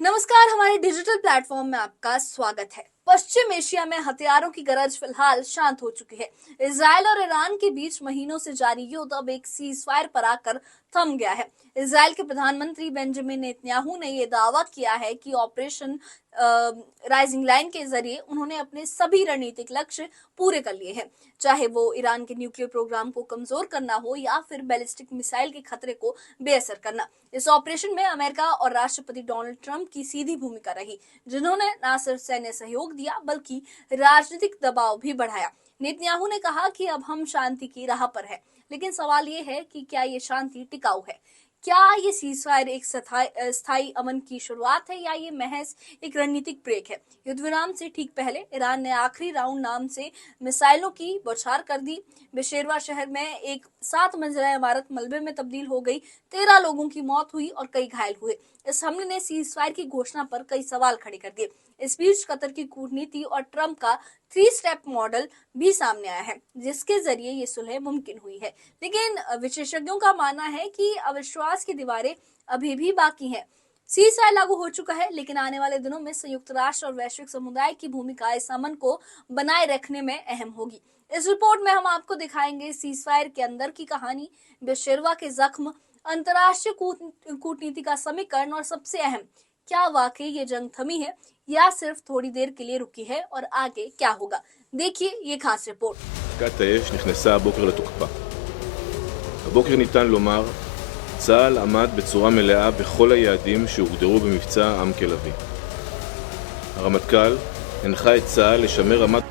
नमस्कार, हमारे digital platform में आपका स्वागत है। पश्चिम एशिया में हथियारों की गरज फिलहाल शांत हो चुकी है। इजराइल और ईरान के बीच महीनों से जारी युद्ध अब एक सीज फायर पर आकर थम गया है। इजराइल के प्रधानमंत्री बेंजामिन नेतन्याहू ने यह दावा किया है कि ऑपरेशन राइजिंग लाइन के जरिए उन्होंने अपने सभी रणनीतिक लक्ष्य पूरे कर लिए हैं, चाहे वो ईरान के न्यूक्लियर प्रोग्राम को कमजोर करना हो या फिर बैलिस्टिक मिसाइल के खतरे को बेअसर करना। इस ऑपरेशन में अमेरिका और राष्ट्रपति डोनाल्ड ट्रंप की सीधी भूमिका रही, जिन्होंने न सिर्फ सैन्य सहयोग दिया बल्कि राजनीतिक दबाव भी बढ़ाया। नेतन्याहू ने कहा कि अब हम शांति की राह पर हैं, लेकिन सवाल ये है कि क्या ये शांति टिकाऊ है? क्या ये सीजफायर एक स्थायी अमन की शुरुआत है या ये महज एक रणनीतिक ब्रेक है? युद्ध विराम से ठीक पहले ईरान ने आखिरी राउंड नाम से मिसाइलों की बौछार कर दी। बेशेरवा शहर में एक 7 मंजिला इमारत मलबे में तब्दील हो गई, 13 लोगों की मौत हुई और कई घायल हुए। इस हमले ने सीजफायर की घोषणा पर कई सवाल खड़े कर दिए। इस बीच कतर की कूटनीति और ट्रंप का 3 स्टेप मॉडल भी सामने आया है, जिसके जरिए ये सुलह मुमकिन हुई है। लेकिन विशेषज्ञों का मानना है कि अविश्वास की दीवारें अभी भी बाकी हैं। सीजफायर लागू हो चुका है, लेकिन आने वाले दिनों में संयुक्त राष्ट्र और वैश्विक समुदाय की भूमिका इस अमन को बनाए रखने में अहम होगी। इस रिपोर्ट में हम आपको दिखाएंगे सीजफायर के अंदर की कहानी, बेशेरवा के जख्म, अंतर्राष्ट्रीय कूटनीति का समीकरण और सबसे अहम, क्या वाकई ये जंग थमी है या सिर्फ थोड़ी देर के लिए रुकी है और आगे क्या होगा। देखिए ये खास रिपोर्ट। הפסקת האש נכנסה הבוקר לתוקפה. הבוקר ניתן לומר, צה"ל עמד בצורה מלאה בכל היעדים שהוגדרו במבצע עם כלביא. הרמטכ"ל הנחה את צה"ל לשמר רמת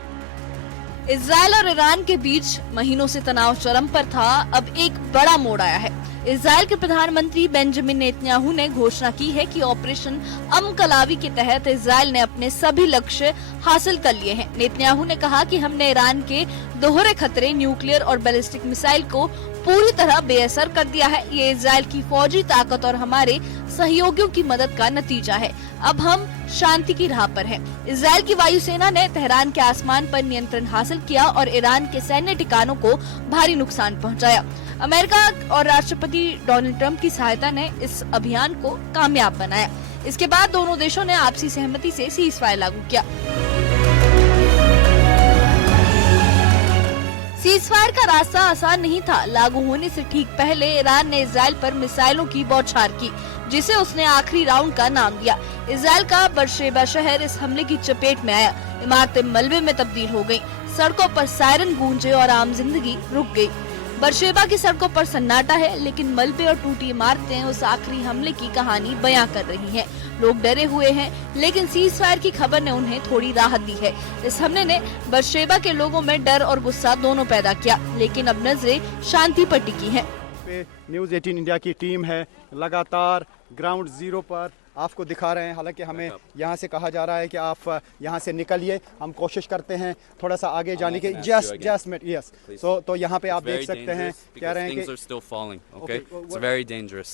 इजराइल और ईरान के बीच महीनों से तनाव चरम पर था। अब एक बड़ा मोड़ आया है। इजराइल के प्रधानमंत्री बेंजामिन नेतन्याहू ने घोषणा की है कि ऑपरेशन अमकलावी के तहत इजराइल ने अपने सभी लक्ष्य हासिल कर लिए हैं। नेतन्याहू ने कहा कि हमने ईरान के दोहरे खतरे, न्यूक्लियर और बैलिस्टिक मिसाइल को पूरी तरह बेअसर कर दिया है। ये इजराइल की फौजी ताकत और हमारे सहयोगियों की मदद का नतीजा है। अब हम शांति की राह पर हैं। इजराइल की वायुसेना ने तेहरान के आसमान पर नियंत्रण हासिल किया और ईरान के सैन्य ठिकानों को भारी नुकसान पहुंचाया। अमेरिका और राष्ट्रपति डोनाल्ड ट्रंप की सहायता ने इस अभियान को कामयाब बनाया। इसके बाद दोनों देशों ने आपसी सहमति से सीजफायर लागू किया। सीजफायर का रास्ता आसान नहीं था। लागू होने से ठीक पहले ईरान ने इजराइल पर मिसाइलों की बौछार की, जिसे उसने आखिरी राउंड का नाम दिया। इजराइल का बरशेबा शहर इस हमले की चपेट में आया। इमारतें मलबे में तब्दील हो गईं, सड़कों पर सायरन गूंजे और आम जिंदगी रुक गई। बरशेबा की सड़कों पर सन्नाटा है, लेकिन मलबे और टूटी इमारतें उस आखिरी हमले की कहानी बयां कर रही हैं। लोग डरे हुए हैं, लेकिन सीजफायर की खबर ने उन्हें थोड़ी राहत दी है। इस हमले ने बरशेबा के लोगों में डर और गुस्सा दोनों पैदा किया, लेकिन अब नजरें शांति पर टिकी हैं। न्यूज़ 18 इंडिया की टीम है, लगातार ग्राउंड जीरो पर आपको दिखा रहे हैं। हालांकि हमें यहाँ से कहा जा रहा है कि आप यहाँ से निकलिए। हम कोशिश करते हैं थोड़ा सा आगे जाने की। Just minute, yes. सो तो यहाँ पे आप देख सकते हैं, कह रहे हैं कि things are still falling. Okay, it's very dangerous.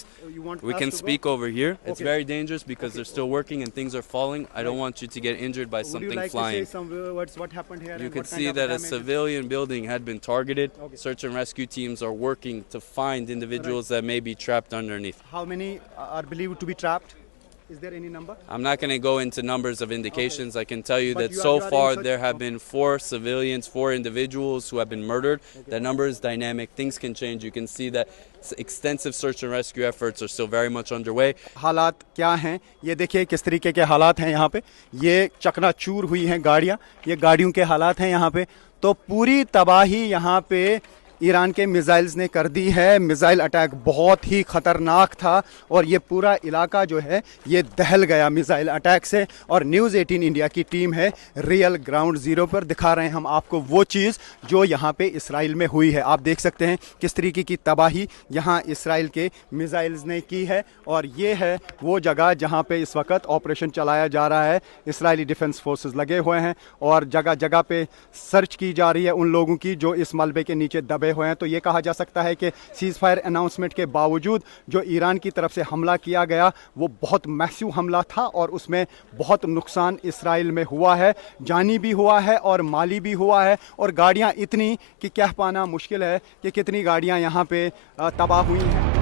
We can speak over here. It's very dangerous because they're still working and things are falling. I don't want you to get injured by something would you like flying. to say some words? What happened here? You and can what see kind of that a damage? civilian building had been targeted. Search and rescue teams are working to find individuals that may be trapped underneath. How many are believed to be trapped? Is there any number? I'm not going to go into numbers of indications. I can tell you But that you so are in far such- there have been 4 civilians, 4 individuals who have been murdered. That number is dynamic. Things can change. You can see that extensive search and rescue efforts are still very much underway. हालात क्या हैं ये देखिए, किस तरीके के हालात हैं यहाँ पे। ये चकनाचूर हुई हैं गाड़ियाँ, ये गाड़ियों के हालात हैं यहाँ पे। तो पूरी तबाही यहाँ पे ईरान के मिसाइल्स ने कर दी है। मिसाइल अटैक बहुत ही ख़तरनाक था और ये पूरा इलाका जो है ये दहल गया मिसाइल अटैक से। और न्यूज़ 18 इंडिया की टीम है रियल ग्राउंड ज़ीरो पर। दिखा रहे हैं हम आपको वो चीज़ जो यहाँ पे इसराइल में हुई है। आप देख सकते हैं किस तरीके की तबाही यहाँ इसराइल के मिसाइल्स ने की है। और ये है वो जगह जहाँ पे इस वक्त ऑपरेशन चलाया जा रहा है। इसराइली डिफेंस फोर्सेस लगे हुए हैं और जगह जगह पे सर्च की जा रही है उन लोगों की जो इस मलबे के नीचे दबे हुए हैं। तो ये कहा जा सकता है कि सीज फायर अनाउंसमेंट के बावजूद जो ईरान की तरफ से हमला किया गया वो बहुत मैसिव हमला था और उसमें बहुत नुकसान इसराइल में हुआ है, जानी भी हुआ है और माली भी हुआ है। और गाड़ियां इतनी कि कह पाना मुश्किल है कि कितनी गाड़ियां यहाँ पे तबाह हुई हैं।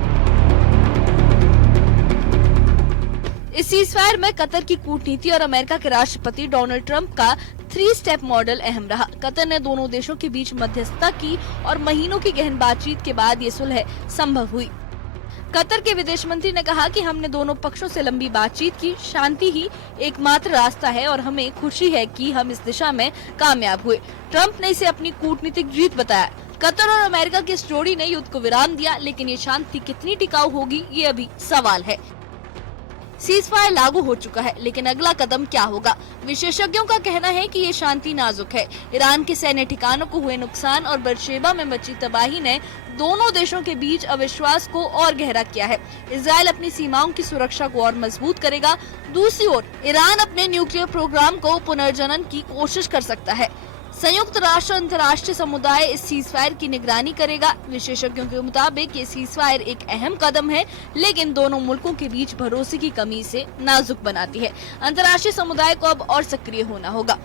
इस सीज़फायर में कतर की कूटनीति और अमेरिका के राष्ट्रपति डोनाल्ड ट्रंप का 3 स्टेप मॉडल अहम रहा। कतर ने दोनों देशों के बीच मध्यस्थता की और महीनों की गहन बातचीत के बाद ये सुलह संभव हुई। कतर के विदेश मंत्री ने कहा कि हमने दोनों पक्षों से लंबी बातचीत की, शांति ही एकमात्र रास्ता है और हमें खुशी है कि हम इस दिशा में कामयाब हुए। ट्रंप ने इसे अपनी कूटनीतिक जीत बताया। कतर और अमेरिका की इस जोड़ी ने युद्ध को विराम दिया, लेकिन ये शांति कितनी टिकाऊ होगी ये अभी सवाल है। सीज़फायर लागू हो चुका है, लेकिन अगला कदम क्या होगा? विशेषज्ञों का कहना है कि ये शांति नाजुक है। ईरान के सैन्य ठिकानों को हुए नुकसान और बेरशेबा में मची तबाही ने दोनों देशों के बीच अविश्वास को और गहरा किया है। इजराइल अपनी सीमाओं की सुरक्षा को और मजबूत करेगा। दूसरी ओर ईरान अपने न्यूक्लियर प्रोग्राम को पुनर्जनन की कोशिश कर सकता है। संयुक्त राष्ट्र अंतर्राष्ट्रीय समुदाय इस सीज़फायर की निगरानी करेगा। विशेषज्ञों के मुताबिक ये सीज़फायर एक अहम कदम है, लेकिन दोनों मुल्कों के बीच भरोसे की कमी से नाजुक बनाती है। अंतर्राष्ट्रीय समुदाय को अब और सक्रिय होना होगा।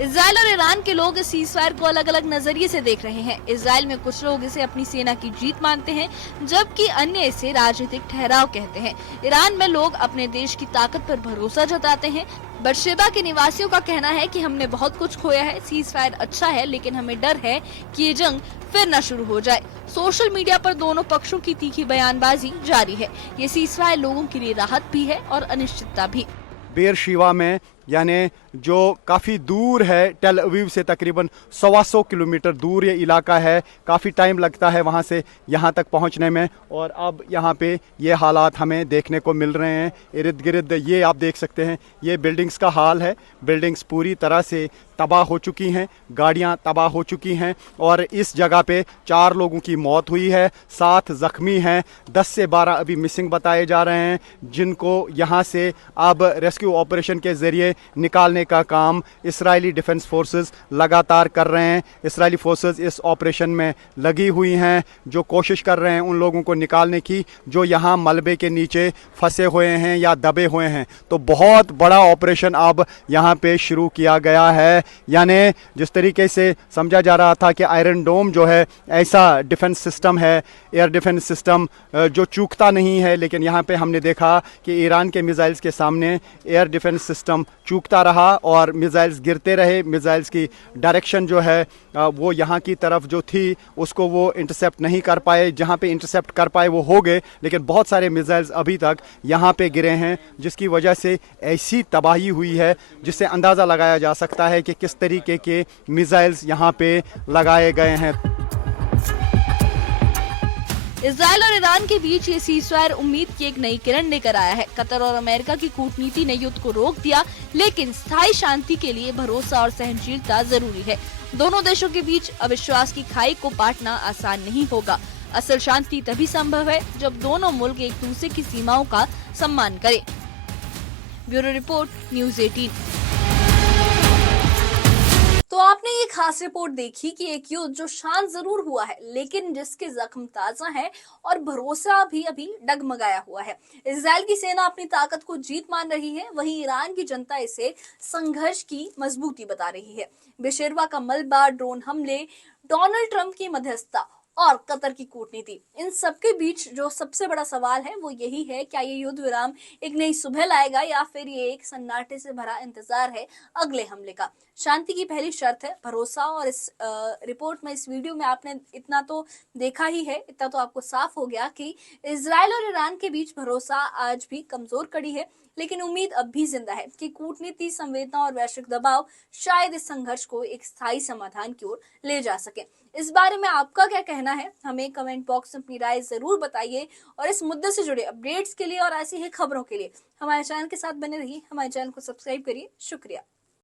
इजराइल और ईरान के लोग इस सीज़फायर को अलग अलग नजरिए से देख रहे हैं। इजराइल में कुछ लोग इसे अपनी सेना की जीत मानते हैं, जबकि अन्य इसे राजनीतिक ठहराव कहते हैं। ईरान में लोग अपने देश की ताकत पर भरोसा जताते हैं। बेरशेबा के निवासियों का कहना है कि हमने बहुत कुछ खोया है। सीज़फायर अच्छा है, लेकिन हमें डर है कि ये जंग फिर न शुरू हो जाए। सोशल मीडिया पर दोनों पक्षों की तीखी बयानबाजी जारी है। ये सीज़फायर लोगों के लिए राहत भी है और अनिश्चितता भी। बेरशेबा में यानी जो काफ़ी दूर है, टेल अवीव से तकरीबन 125 किलोमीटर दूर ये इलाका है। काफ़ी टाइम लगता है वहाँ से यहाँ तक पहुँचने में, और अब यहाँ पे ये हालात हमें देखने को मिल रहे हैं। इर्द गिर्द ये आप देख सकते हैं, ये बिल्डिंग्स का हाल है। बिल्डिंग्स पूरी तरह से तबाह हो चुकी हैं, गाड़ियाँ तबाह हो चुकी हैं, और इस जगह पे 4 लोगों की मौत हुई है, 7 ज़ख्मी हैं, 10 से 12 अभी मिसिंग बताए जा रहे हैं, जिनको यहाँ से अब रेस्क्यू ऑपरेशन के ज़रिए निकालने का काम इस्राएली डिफेंस फोर्सेस लगातार कर रहे हैं। इस्राएली फोर्सेस इस ऑपरेशन में लगी हुई हैं, जो कोशिश कर रहे हैं उन लोगों को निकालने की जो यहाँ मलबे के नीचे फंसे हुए हैं या दबे हुए हैं। तो बहुत बड़ा ऑपरेशन अब यहाँ पे शुरू किया गया है। यानी जिस तरीके से समझा जा रहा था कि आयरन डोम जो है ऐसा डिफेंस सिस्टम है, एयर डिफेंस सिस्टम जो चूकता नहीं है, लेकिन यहाँ पे हमने देखा कि ईरान के मिसाइल्स के सामने एयर डिफेंस सिस्टम चूकता रहा और मिसाइल्स गिरते रहे। मिसाइल्स की डायरेक्शन जो है वो यहाँ की तरफ जो थी उसको वो इंटरसेप्ट नहीं कर पाए। जहाँ पे इंटरसेप्ट कर पाए वो हो गए, लेकिन बहुत सारे मिसाइल्स अभी तक यहाँ पे गिरे हैं, जिसकी वजह से ऐसी तबाही हुई है जिससे अंदाज़ा लगाया जा सकता है कि किस तरीके के मिसाइल्स यहाँ पे लगाए गए हैं। इजराइल और ईरान के बीच ये सीज़फायर उम्मीद की एक नई किरण लेकर आया है। कतर और अमेरिका की कूटनीति ने युद्ध को रोक दिया, लेकिन स्थायी शांति के लिए भरोसा और सहनशीलता जरूरी है। दोनों देशों के बीच अविश्वास की खाई को पाटना आसान नहीं होगा। असल शांति तभी संभव है जब दोनों मुल्क एक दूसरे की सीमाओं का सम्मान करें। Bureau report, news 18। तो आपने ये खास रिपोर्ट देखी कि एक युद्ध जो शांत जरूर हुआ है, लेकिन जिसके जख्म ताजा हैं और भरोसा भी अभी डगमगाया हुआ है। इजराइल की सेना अपनी ताकत को जीत मान रही है, वहीं ईरान की जनता इसे संघर्ष की मजबूती बता रही है। बेशेरवा का मलबा, ड्रोन हमले, डोनाल्ड ट्रंप की मध्यस्थता और कतर की कूटनीति, इन सबके बीच जो सबसे बड़ा सवाल है वो यही है, क्या ये युद्ध विराम एक नई सुबह लाएगा या फिर ये एक सन्नाटे से भरा इंतजार है अगले हमले का। शांति की पहली शर्त है भरोसा, और इस रिपोर्ट में, इस वीडियो में आपने इतना तो देखा ही है, इतना तो आपको साफ हो गया कि इजराइल और ईरान के बीच भरोसा आज भी कमजोर कड़ी है, लेकिन उम्मीद अब भी जिंदा है कि कूटनीति, संवेदना और वैश्विक दबाव शायद इस संघर्ष को एक स्थायी समाधान की ओर ले जा सके। इस बारे में आपका क्या कहना है, हमें कमेंट बॉक्स में अपनी राय जरूर बताइए, और इस मुद्दे से जुड़े अपडेट्स के लिए और ऐसी ही खबरों के लिए हमारे चैनल के साथ बने रहिए। हमारे चैनल को सब्सक्राइब करिए। शुक्रिया।